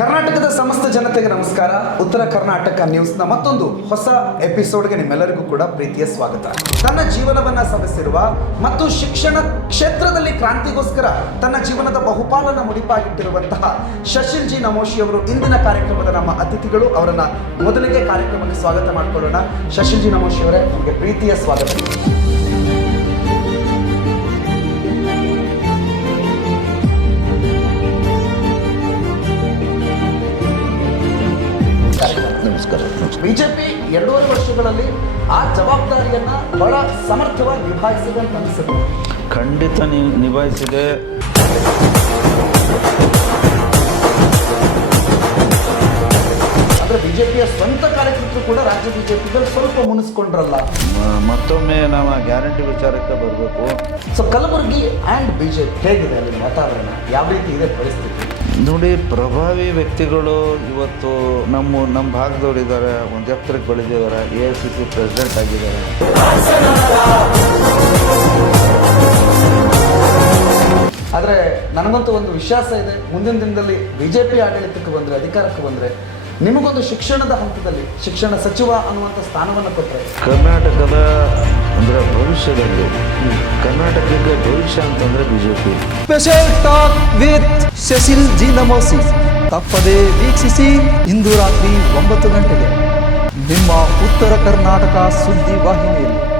ಕರ್ನಾಟಕದ ಸಮಸ್ತ ಜನತೆಗೆ ನಮಸ್ಕಾರ. ಉತ್ತರ ಕರ್ನಾಟಕ ನ್ಯೂಸ್ನ ಮತ್ತೊಂದು ಹೊಸ ಎಪಿಸೋಡ್ಗೆ ನಿಮ್ಮೆಲ್ಲರಿಗೂ ಕೂಡ ಪ್ರೀತಿಯ ಸ್ವಾಗತ. ತನ್ನ ಜೀವನವನ್ನ ಸವೆಸಿರುವ ಮತ್ತು ಶಿಕ್ಷಣ ಕ್ಷೇತ್ರದಲ್ಲಿ ಕ್ರಾಂತಿಗೋಸ್ಕರ ತನ್ನ ಜೀವನದ ಬಹುಪಾಲನ ಮುಡಿಪಾಗಿಟ್ಟಿರುವಂತಹ ಶಶಿಲ್ ಜಿ ನಮೋಶಿ ಅವರು ಇಂದಿನ ಕಾರ್ಯಕ್ರಮದ ನಮ್ಮ ಅತಿಥಿಗಳು. ಅವರನ್ನ ಮೊದಲಿಗೆ ಕಾರ್ಯಕ್ರಮಕ್ಕೆ ಸ್ವಾಗತ ಮಾಡಿಕೊಳ್ಳೋಣ. ಶಶಿಲ್ ಜಿ ನಮೋಶಿ ಅವರೇ, ನಿಮಗೆ ಪ್ರೀತಿಯ ಸ್ವಾಗತ. ನಮಸ್ಕಾರ. ಬಿಜೆಪಿ 2.5 ವರ್ಷಗಳಲ್ಲಿ ಆ ಜವಾಬ್ದಾರಿಯನ್ನ ಬಹಳ ಸಮರ್ಥವಾಗಿ ನಿಭಾಯಿಸಿದೆ ಅಂತ ಅನಿಸುತ್ತೆ. ಖಂಡಿತ ನಿಭಾಯಿಸಿದೆ. ಆದರೆ ಬಿಜೆಪಿಯ ಸ್ವಂತ ಕಾರ್ಯಕರ್ತರು ಕೂಡ ರಾಜ್ಯ ಬಿಜೆಪಿಗಳು ಸ್ವಲ್ಪ ಮುನಿಸ್ಕೊಂಡ್ರಲ್ಲ. ಮತ್ತೊಮ್ಮೆ ನಾವು ಗ್ಯಾರಂಟಿ ವಿಚಾರಕ್ಕೆ ಬರಬೇಕು. ಸೊ ಕಲಬುರಗಿ ಆ್ಯಂಡ್ ಬಿಜೆಪಿ ಹೇಗಿದೆ ಅಲ್ಲಿ ವಾತಾವರಣ, ಯಾವ ರೀತಿ ಇದೆ ಪರಿಸ್ಥಿತಿ? ನೋಡಿ, ಪ್ರಭಾವಿ ವ್ಯಕ್ತಿಗಳು ಇವತ್ತು ನಮ್ಮ ಭಾಗದವ್ರು ಇದ್ದಾರೆ, ಒಂದು ಎತ್ತರಕ್ಕೆ ಬೆಳೆದಿದ್ದಾರೆ, AICC ಪ್ರೆಸಿಡೆಂಟ್ ಆಗಿದ್ದಾರೆ. ಆದರೆ ನನಗಂತೂ ಒಂದು ವಿಶ್ವಾಸ ಇದೆ, ಮುಂದಿನ ದಿನದಲ್ಲಿ ಬಿಜೆಪಿ ಆಡಳಿತಕ್ಕೆ ಬಂದರೆ, ಅಧಿಕಾರಕ್ಕೆ ಬಂದರೆ, ನಿಮಗೊಂದು ಶಿಕ್ಷಣದ ಹಂತದಲ್ಲಿ ಶಿಕ್ಷಣ ಸಚಿವ ಅನ್ನುವಂಥ ಸ್ಥಾನವನ್ನು ಕೊಟ್ಟರೆ ಕರ್ನಾಟಕದ ಅಂದರೆ ಭವಿಷ್ಯದಲ್ಲಿ ಕರ್ನಾಟಕಕ್ಕೆ ಭವಿಷ್ಯ ಅಂತಂದರೆ BJP. Special talk with Shashil G Namoshi ತಪ್ಪದೇ ವೀಕ್ಷಿಸಿ ಇಂದು ರಾತ್ರಿ 9 ಗಂಟೆಗೆ ನಿಮ್ಮ ಉತ್ತರ ಕರ್ನಾಟಕ ಸುದ್ದಿ ವಾಹಿನಿಯಲ್ಲಿ.